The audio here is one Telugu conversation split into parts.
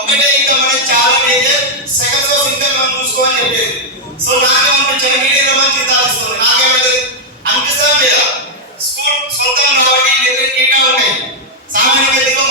ఒకటే ఇంకా మనకి చాలా మేజర్ సెకండ్స్ ఆఫ్ సో నాకే ఉంటుంది చనిపోయే మంచి దాస్తుంది నాకేమైతే స్కూల్ సొంతం కాబట్టి నీట్గా ఉన్నాయి సామాన్యంగా ఏదో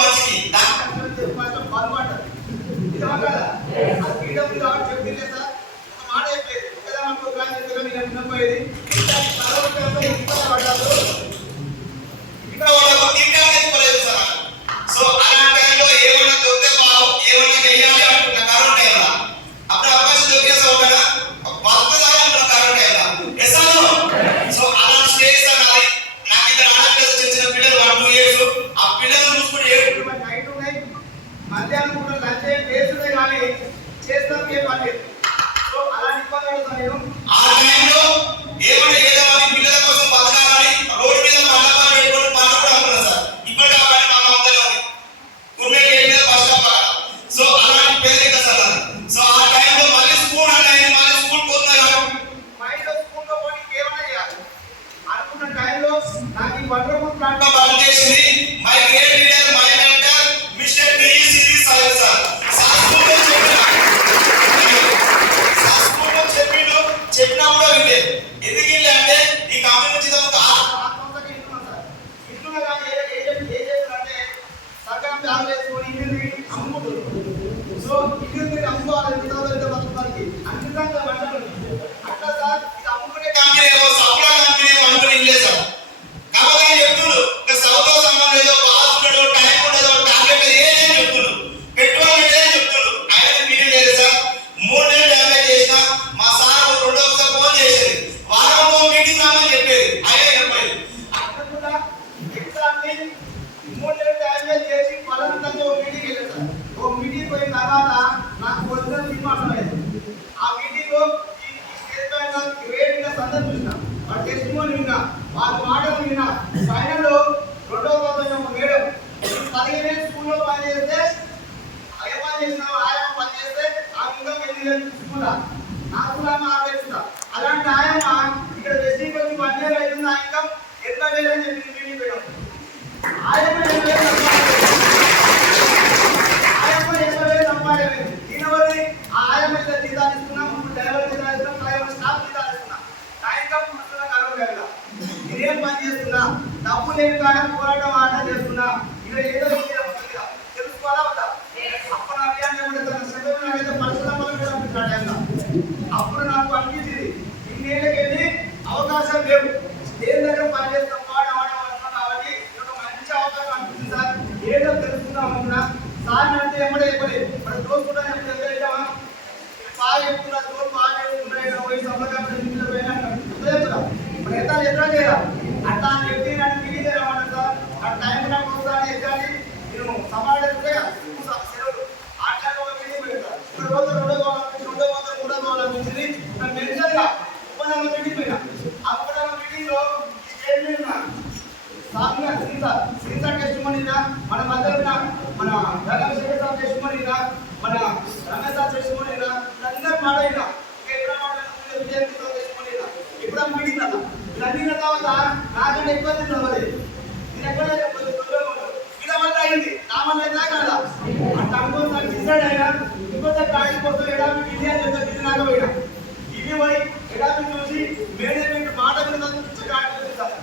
చెప్పినా కూడా వినలేదు. తర్వాత నాకు ఒరిజినల్ సినిమా అర్థమైంది. ఆ మీటింగ్లో ఈ స్టేట్ బ్యాంక్ గ్రేట్గా సందర్శించిన వాళ్ళ టెస్ట్ విన్నా మాటలు విన్నా ఫైనల్లో రెండో పదవి మేడం పదిహేను స్కూల్లో పనిచేస్తే ఏమని చేసినా ఆయమ్మ పనిచేస్తే ఆమె ఇంకా ఎన్ని ఏళ్ళు నాకు కూడా ఆలోచిస్తా అలాంటి ఆయమ్మ ఇక్కడ వెస్టింగ్ వచ్చి వన్ ఇయర్ ఎంత వేలని చెప్పి మీటింగ్ పెట్టాం ఏదో తెలుసుకుందాం అనుకున్నా. సార్ అంటే ఎమ్మడే ఎమ్మడే. మనం చూసుకుంటా ఎప్పుడు ఎదురైతామా సార్ చెప్తున్నా చోటు బాగా చేసుకున్నాయి పోయి సమ్మకంగా మరి ఎదురా లేదా అట్లా అని తిరిగి సార్ ఆ టైం నాకు వస్తాను ఎగ్జాని నేను సమాధానం సెలవులు ఆ టైంలో నన్ను కిసాన్ టెస్టిమోనీనా మన మదర్నా మన గగన్ శేష టెస్టిమోనీనా మన రంగసా టెస్టిమోనీనా అందరూ మాడైనా కేంద్ర మాడైనా విద్యార్థి టెస్టిమోనీనా ఇప్పుడు మీటింగ్ కదా రన్నింగ్ తర్వాత నాకంటే ఇబ్బంది ఉండదు నేను ఎక్కడ ఇది వల్ల అయింది. నా వల్ల అయితే కదా? అంటే అనుకోసారి చేశాడు ఆయన. ఇంకోసారి కాడి కోసం ఎడాపి ఇది అని చెప్పి ఇది నాకు పోయినా. ఇది పోయి ఎడాపి చూసి మేనేజ్మెంట్ మాట మీద చూసి కాడి చూస్తాను